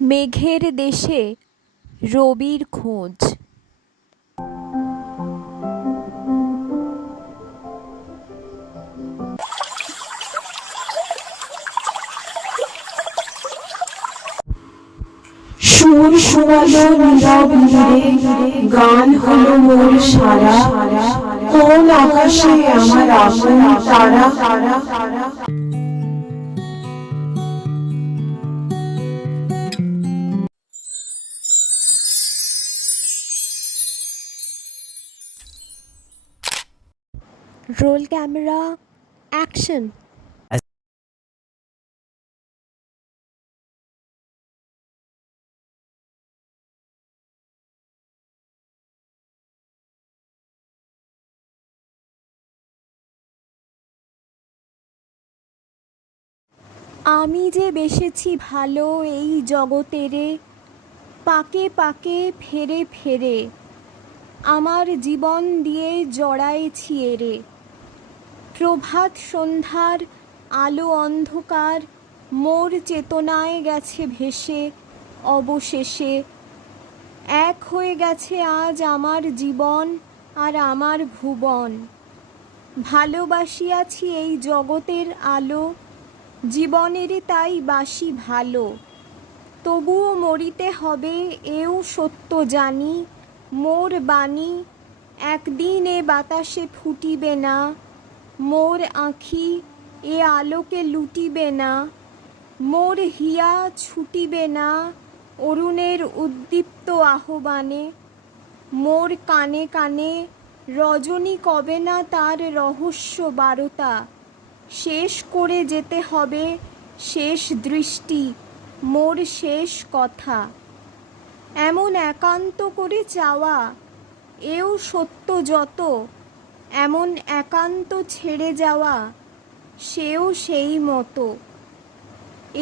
মেঘের দেশে রবির খোঁজ। সুর শোনালো নীরব নীরে, গান হলো মোর সারা, কোন আকাশে আমার আপন তারা। Roll camera, action. আমি যে বেসেছি ভালো এই জগতেরে, পাকে পাকে ফেরে ফেরে আমার জীবন দিয়ে জড়াইছি এরে। প্রভাত সন্ধ্যার আলো অন্ধকার মোর চেতনায় গেছে ভেসে, অবশেষে এক হয়ে গেছে আজ আমার জীবন আর আমার ভুবন। ভালোবাসিয়াছি এই জগতের আলো, জীবনেরই তাই বাসি ভালো। তবুও মরিতে হবে এও সত্য জানি, মোর বাণী একদিন এ বাতাসে ফুটিবে না, মোর আঁখি এ আলোকে লুটিবে না, মোর হিয়া ছুটিবে না অরুণের উদ্দীপ্ত আহ্বানে, মোর কানে কানে রজনী কবে না তার রহস্য বারতা। শেষ করে যেতে হবে শেষ দৃষ্টি, মোর শেষ কথা। এমন একান্ত করে চাওয়া এও সত্য যত, এমন একান্ত ছেড়ে যাওয়া সেও সেই মতো।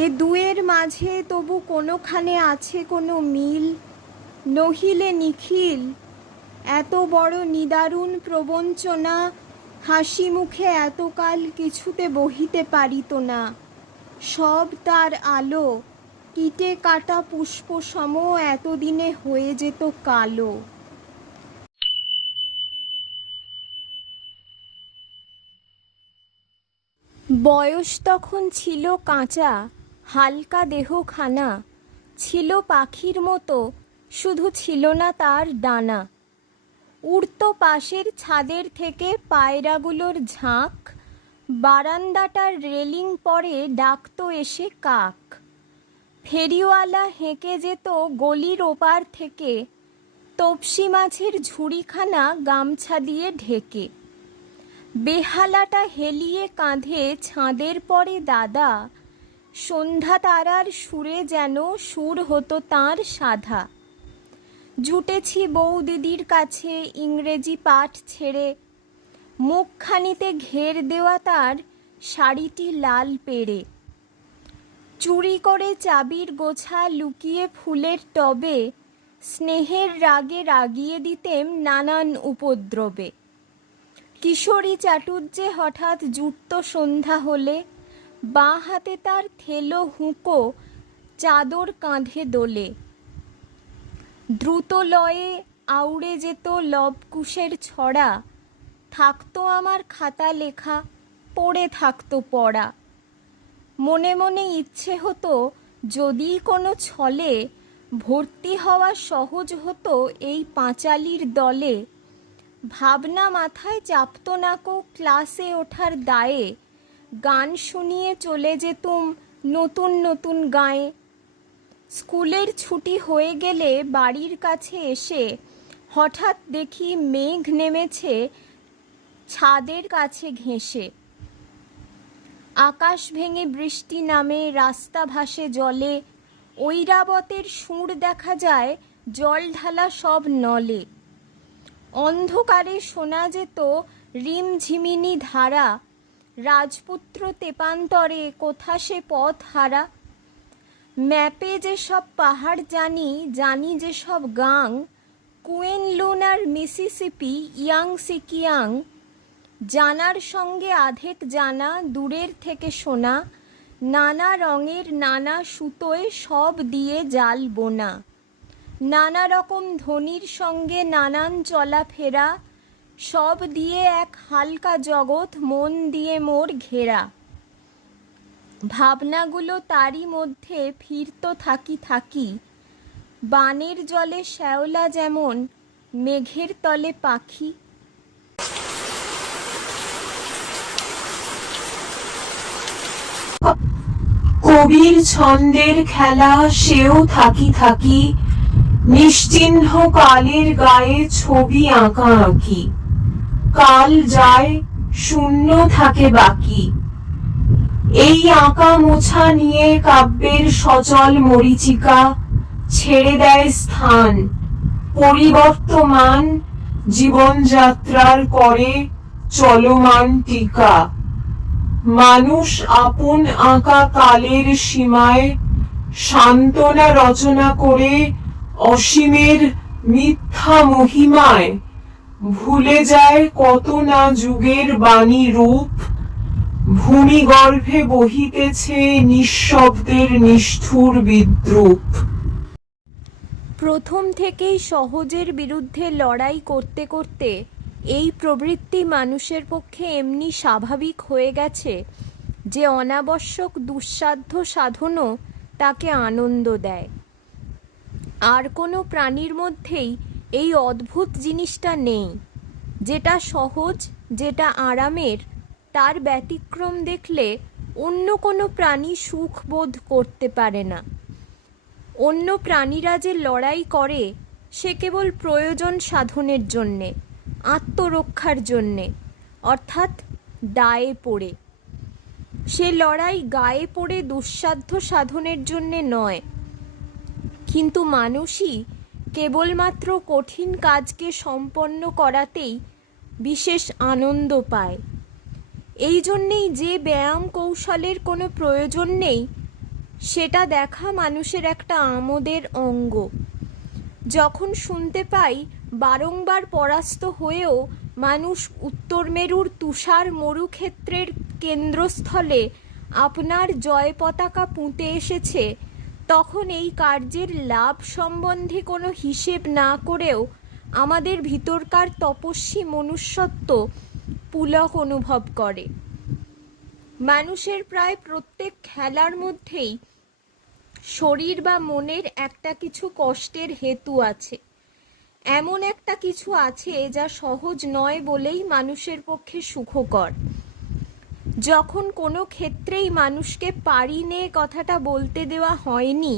এ দুয়ের মাঝে তবু কোনোখানে আছে কোনো মিল, নহিলে নিখিল এত বড় নিদারুণ প্রবঞ্চনা হাসি মুখে এতকাল কিছুতে বহিতে পারিত না। সব তার আলো কীটে কাটা পুষ্প সম এতদিনে হয়ে যেত কালো। বয়স তখন ছিল কাঁচা, হালকা দেহখানা ছিল পাখির মতো, শুধু ছিল না তার ডানা। উড়তো পাশের ছাদের থেকে পায়রাগুলোর ঝাঁক, বারান্দাটার রেলিং পরে ডাকতো এসে কাক। ফেরিওয়ালা হেঁকে যেত গলির ওপার থেকে, তপসি মাছের ঝুড়িখানা গামছা দিয়ে ঢেকে। বেহালাটা হেলিয়ে কাঁধে ছাদের পরে দাদা, সন্ধ্যা তারার সুরে যেন সুর হতো তাঁর সাধা। জুটেছি বৌদিদির কাছে ইংরেজি পাঠ ছেড়ে, মুখখানিতে ঘের দেওয়া তার শাড়িটি লাল পেড়ে। চুরি করে চাবির গোছা লুকিয়ে ফুলের টবে, স্নেহের রাগে রাগিয়ে দিতেম নানান উপদ্রবে। কিশোরী চাটুজ্জে হঠাৎ জুটত সন্ধ্যা হলে, বাঁ হাতে তার থেলো হুঁকো, চাদর কাঁধে দোলে। দ্রুত লয়ে আউড়ে যেত লবকুশের ছড়া, থাকতো আমার খাতা লেখা, পড়ে থাকতো পড়া। মনে মনে ইচ্ছে হতো যদি কোনো ছলে ভর্তি হওয়া সহজ হতো এই পাঁচালির দলে। ভাবনা মাথায় চাপতো না কো ক্লাসে ওঠার দায়ে, গান শুনিয়ে চলে যেতুম নতুন নতুন গাঁয়ে। স্কুলের ছুটি হয়ে গেলে বাড়ির কাছে এসে হঠাৎ দেখি মেঘ নেমেছে ছাদের কাছে ঘেঁষে। আকাশ ভেঙে বৃষ্টি নামে, রাস্তা ভাসে জলে, ঐরাবতের সুর দেখা যায় জল ঢালা সব নলে। অন্ধকারে শোনা যেত রিমঝিমিনি ধারা, রাজপুত্র তেপান্তরে কোথা সে পথ হারা। ম্যাপে যেসব পাহাড় জানি, জানি যেসব গাং, কুয়েন লুন আর মিসিসিপি ইয়াং সিকিয়াং। জানার সঙ্গে আধেক জানা দূরের থেকে শোনা, নানা রঙের নানা সুতোয় সব দিয়ে জাল বোনা, নানা রকম ধ্বনির সঙ্গে নানান চলাফেরা, সব দিয়ে এক হালকা জগৎ মন দিয়ে মোর ঘেরা। ভাবনাগুলো তারই মধ্যে ফিরতো থাকি থাকি, বানের জলে শ্যাওলা যেমন মেঘের তলে পাখি। কবির ছন্দের খেলা সেও থাকি থাকি, নিশ্চিহ্ন কালের গায়ে ছবি আঁকা আঁকি। কাল যায় শূন্য থাকে বাকি, এই আঁকা মোছা নিয়ে কাব্যের সচল মরীচিকা ছেড়ে দেয় স্থান, পরিবর্তমান জীবনযাত্রার করে চলমান টিকা। মানুষ আপন আঁকা কালের সীমায় সান্ত্বনা রচনা করে অসীমের মিথ্যা মহিমায় ভুলে যায় কত না যুগের বাণী রূপ। ভূমিগর্ভে বহিতেছে নিঃশব্দের নিষ্ঠুর বিদ্রূপ। প্রথম থেকেই সহজের বিরুদ্ধে লড়াই করতে করতে এই প্রবৃত্তি মানুষের পক্ষে এমনি স্বাভাবিক হয়ে গেছে যে অনাবশ্যক দুঃসাধ্য সাধনও তাকে আনন্দ দেয়। আর কোনো প্রাণীর মধ্যেই এই অদ্ভুত জিনিসটা নেই। যেটা সহজ, যেটা আরামের, তার ব্যতিক্রম দেখলে অন্য কোনো প্রাণী সুখ বোধ করতে পারে না। অন্য প্রাণীরা যে লড়াই করে সে কেবল প্রয়োজন সাধনের জন্যে, আত্মরক্ষার জন্যে, অর্থাৎ দায়ে পড়ে। সে লড়াই গায়ে পড়ে দুঃসাধ্য সাধনের জন্যে নয়। কিন্তু মানুষই কেবলমাত্র কঠিন কাজকে সম্পন্ন করাতেই বিশেষ আনন্দ পায়। এই জন্যেই যে ব্যায়াম কৌশলের কোনো প্রয়োজন নেই সেটা দেখা মানুষের একটা আমোদের অঙ্গ। যখন শুনতে পাই বারংবার পরাস্ত হয়েও মানুষ উত্তর মেরুর তুষার মরুক্ষেত্রের কেন্দ্রস্থলে আপনার জয় পতাকা পুঁতে এসেছে, তখন এই কার্যের লাভ সম্বন্ধে কোনো হিসেব না করেও আমাদের ভিতরকার তপস্বী মনুষ্যত্ব পুলক অনুভব করে। মানুষের প্রায় প্রত্যেক খেলার মধ্যেই শরীর বা মনের একটা কিছু কষ্টের হেতু আছে। এমন একটা কিছু আছে যা সহজ নয় বলেই মানুষের পক্ষে সুখকর। যখন কোনো ক্ষেত্রেই মানুষকে পারি নে কথাটা বলতে দেওয়া হয়নি,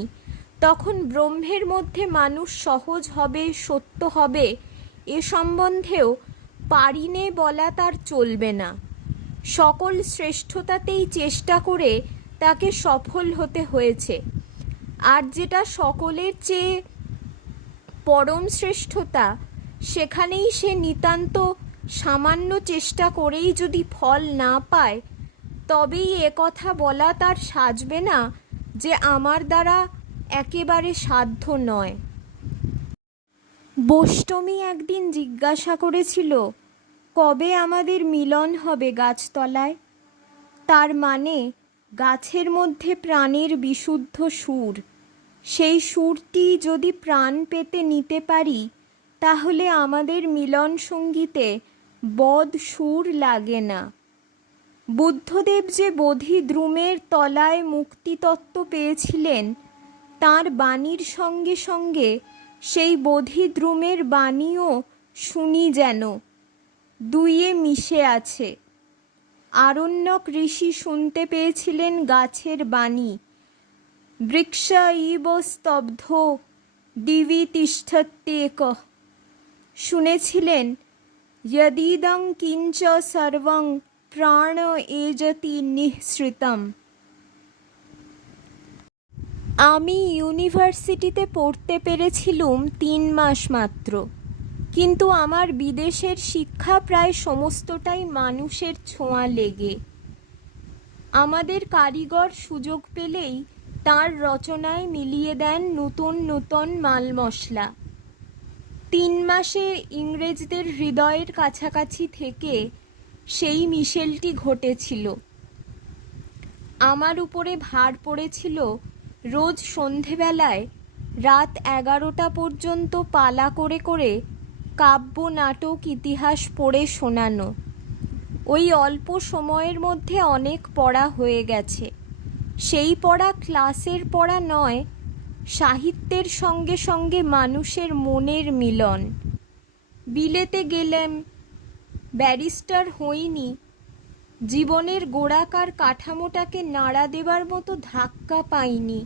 তখন ব্রহ্মের মধ্যে মানুষ সহজ হবে, সত্য হবে, এ সম্বন্ধেও পারি নে বলা তার চলবে না। সকল শ্রেষ্ঠতাতেই চেষ্টা করে তাকে সফল হতে হয়েছে। আর যেটা সকলের চেয়ে পরম শ্রেষ্ঠতা, সেখানেই সে নিতান্ত সামান্য চেষ্টা করেই যদি ফল না পায়, তবেই কথা বলা তার সাজবে না যে আমার দ্বারা একেবারে সাধ্য নয়। বৈষ্টমী একদিন জিজ্ঞাসা করেছিল, কবে আমাদের মিলন হবে গাছতলায়? তার মানে গাছের মধ্যে প্রাণের বিশুদ্ধ সুর, সেই সুরটি যদি প্রাণ পেতে নিতে পারি, তাহলে আমাদের মিলন সঙ্গীতে বদ সুর লাগে না। বুদ্ধদেব যে বোধি দ্রুমের তলায় মুক্তিতত্ত্ব পেয়েছিলেন, তাঁর বাণীর সঙ্গে সঙ্গে সেই বোধি দ্রুমের বাণীও শুনি যেন দুইয়ে মিশে আছে। আরণ্যক ঋষি শুনতে পেয়েছিলেন গাছের বাণী, বৃক্ষ ইব স্তব্ধ দিবি তিষ্ঠত্যেকঃ। শুনেছিলেন, যদিদং কিঞ্চ সর্বং প্রাণ এজতি নিঃসৃতম। আমি ইউনিভার্সিটিতে পড়তে পেরেছিলুম 3 মাস মাত্র, কিন্তু আমার বিদেশের শিক্ষা প্রায় সমস্তটাই মানুষের ছোঁয়া লেগে। আমাদের কারিগর সুযোগ পেলেই তার রচনায় মিলিয়ে দেন নতুন নতুন মাল মশলা। 3 মাসে ইংরেজদের হৃদয়ের কাছাকাছি থেকে সেই মিশেলটি ঘটেছিল। আমার উপরে ভার পড়েছিল রোজ সন্ধেবেলায় রাত 11টা পর্যন্ত পালা করে করে কাব্য নাটক ইতিহাস পড়ে শোনানো। ওই অল্প সময়ের মধ্যে অনেক পড়া হয়ে গেছে। সেই পড়া ক্লাসের পড়া নয়, সাহিত্যের সঙ্গে সঙ্গে মানুষের মনের মিলন। বিলেতে গেলেম, ব্যারিস্টার হইনি, জীবনের গোড়াকার কাঠামোটাকে নাড়া দেবার মতো ধাক্কা পাইনি।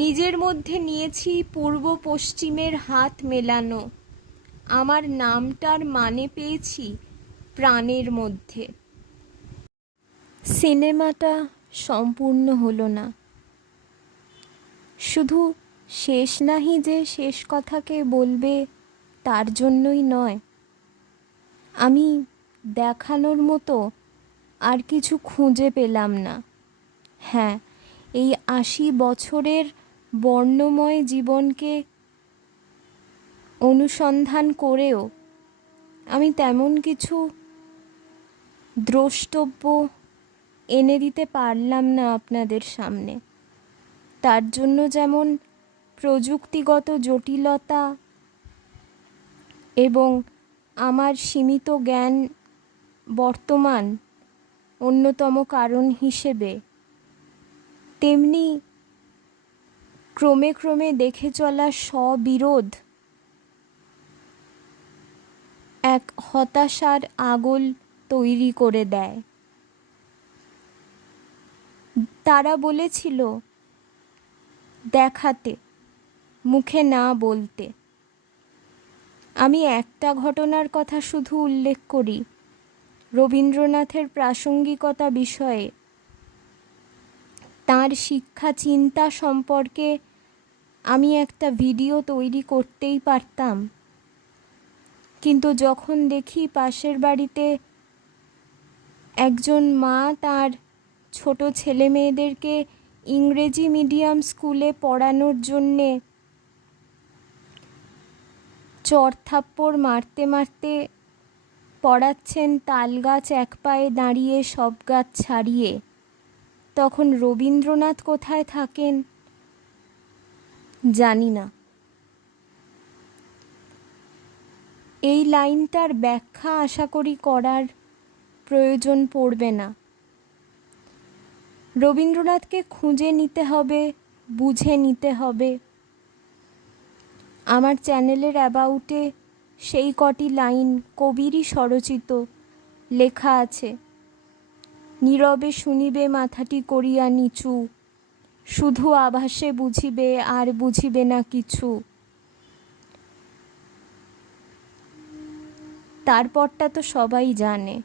নিজের মধ্যে নিয়েছি পূর্ব পশ্চিমের হাত মেলানো। আমার নামটার মানে পেয়েছি প্রাণের মধ্যে। সিনেমাটা সম্পূর্ণ হলো না। শুধু শেষ নাহি যে শেষ কথাকে বলবে তার জন্যই নয়, আমি দেখানোর মতো আর কিছু খুঁজে পেলাম না। হ্যাঁ, এই 80 বছরের বর্ণময় জীবনকে অনুসন্ধান করেও আমি তেমন কিছু দ্রষ্টব্য এনে দিতে পারলাম না আপনাদের সামনে। তার জন্য যেমন প্রযুক্তিগত জটিলতা এবং আমার সীমিত জ্ঞান বর্তমান অন্যতম কারণ হিসেবে, তেমনি ক্রমে ক্রমে দেখে চলা স্ববিরোধ এক হতাশার আগল তৈরি করে দেয়। তারা বলেছিল দেখাতে, মুখে না বলতে। আমি একটা ঘটনার কথা শুধু উল্লেখ করি, রবীন্দ্রনাথের প্রাসঙ্গিকতা বিষয়ে। তাঁর শিক্ষা চিন্তা সম্পর্কে আমি একটা ভিডিও তৈরি করতেই পারতাম, কিন্তু যখন দেখি পাশের বাড়িতে একজন মা তার ছোট ছেলে মেয়েদেরকে ইংরেজি মিডিয়াম স্কুলে পড়ানোর জন্যে চড়থাপ্পড় মারতে মারতে পড়াচ্ছেন তাল গাছ এক পায়ে দাঁড়িয়ে সব গাছ ছাড়িয়ে, তখন রবীন্দ্রনাথ কোথায় থাকেন জানি না। এই লাইনটার ব্যাখ্যা আশা করি করার প্রয়োজন পড়বে না। রবীন্দ্রনাথকে খুঁজে নিতে হবে, বুঝে নিতে হবে। আমার চ্যানেলের অ্যাবাউটে সেই কটি লাইন কবিরই স্বরচিত লেখা আছে। নীরবে শুনিবে মাথাটি করিয়া নিচু, শুধু আভাসে বুঝিবে আর বুঝিবে না কিছু। তারপরটা তো সবাই জানে।